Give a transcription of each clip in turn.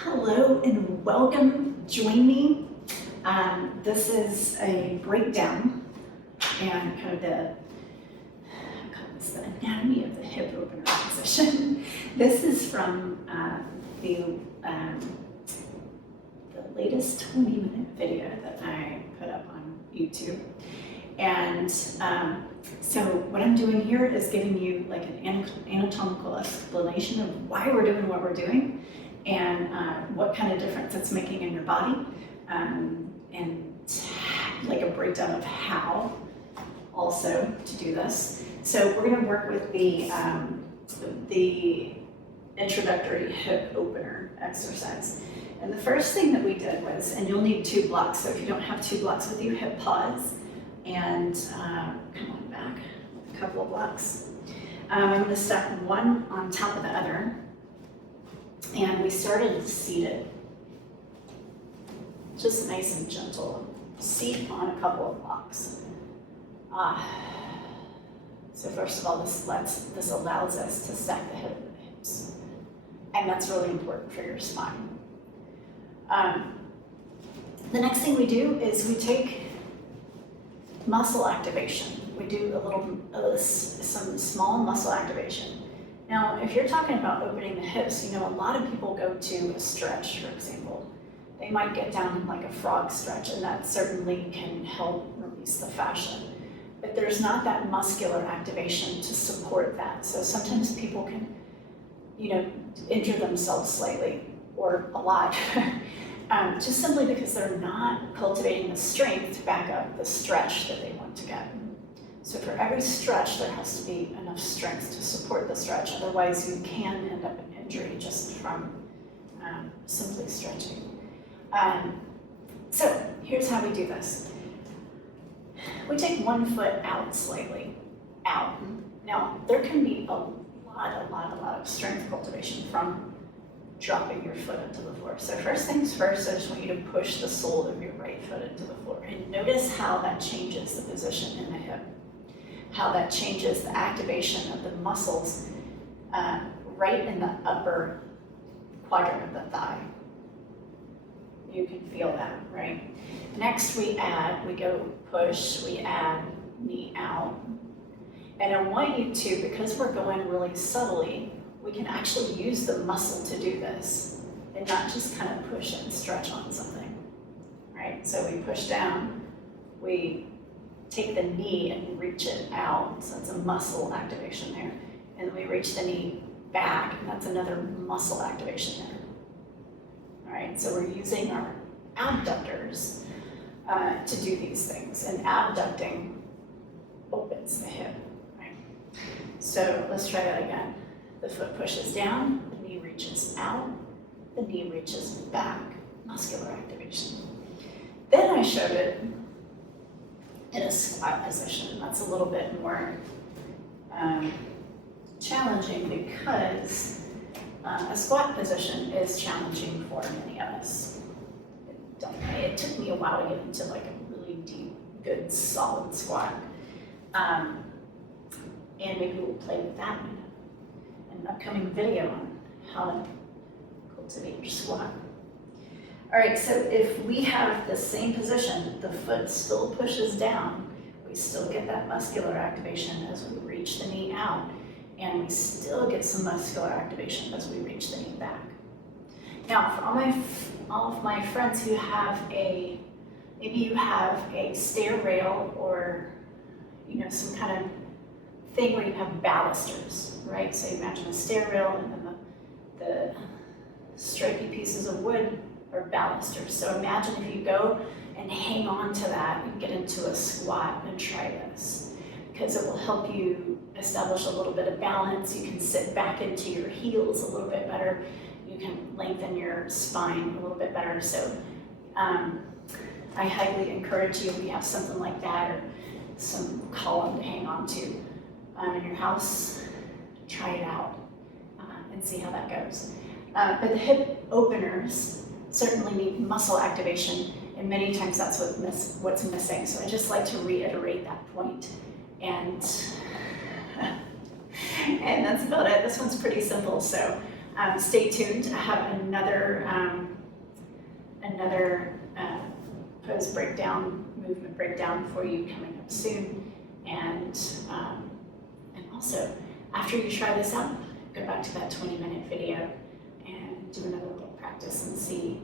Hello and welcome. Join me. This is a breakdown and kind of the anatomy of the hip opener position. This is from the latest 20-minute video that I put up on YouTube. And so what I'm doing here is giving you like an anatomical explanation of why we're doing what we're doing and what kind of difference it's making in your body, and like a breakdown of how also to do this. So we're going to work with the introductory hip opener exercise. And the first thing that we did was, and you'll need 2 blocks, so if you don't have 2 blocks with you, hit pause and come on back with a couple of blocks. I'm going to stack one on top of the other. And we started seated, just nice and gentle. Seat on a couple of blocks. So first of all, this allows us to stack the hips, and that's really important for your spine. The next thing we do is we take muscle activation. We do some small muscle activation. Now, if you're talking about opening the hips, a lot of people go to a stretch, for example. They might get down in like a frog stretch, and that certainly can help release the fascia. But there's not that muscular activation to support that. So sometimes people can, injure themselves slightly or a lot, just simply because they're not cultivating the strength to back up the stretch that they want to get. So for every stretch, there has to be enough strength to support the stretch. Otherwise, you can end up in injury just from simply stretching. So here's how we do this. We take one foot out slightly, out. Now, there can be a lot of strength cultivation from dropping your foot into the floor. So first things first, I just want you to push the sole of your right foot into the floor. And notice how that changes the position in the hip. How that changes the activation of the muscles right in the upper quadrant of the thigh. You can feel that, right? Next we go push, we add knee out. And I want you to, because we're going really subtly, we can actually use the muscle to do this and not just kind of push and stretch on something, right? So we push down, we take the knee and reach it out, so it's a muscle activation there. And then we reach the knee back, and that's another muscle activation there. All right, so we're using our abductors to do these things, and abducting opens the hip, right? So let's try that again. The foot pushes down, the knee reaches out, the knee reaches back, muscular activation. Then I showed it in a squat position. That's a little bit more challenging because a squat position is challenging for many of us. It took me a while to get into like a really deep, good, solid squat. And maybe we'll play with that in an upcoming video on how to cultivate your squat. All right, so if we have the same position, the foot still pushes down, we still get that muscular activation as we reach the knee out, and we still get some muscular activation as we reach the knee back. Now, for all of my friends who have maybe you have a stair rail or, some kind of thing where you have balusters, right? So you imagine a stair rail and then the stripy pieces of wood or balusters. So imagine if you go and hang on to that and get into a squat and try this, because it will help you establish a little bit of balance. You can sit back into your heels a little bit better. You can lengthen your spine a little bit better. So I highly encourage you, if you have something like that or some column to hang on to in your house, try it out and see how that goes. But the hip openers certainly need muscle activation, and many times that's what's missing. So I just like to reiterate that point. And that's about it. This one's pretty simple. So Stay tuned. I have another pose breakdown, movement breakdown for you coming up soon. And also, after you try this out, go back to that 20-minute video and do another little practice and see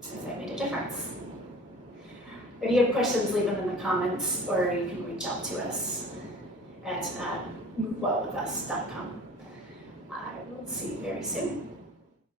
if that made a difference. If you have questions, leave them in the comments, or you can reach out to us at movewellwithus.com. I will see you very soon.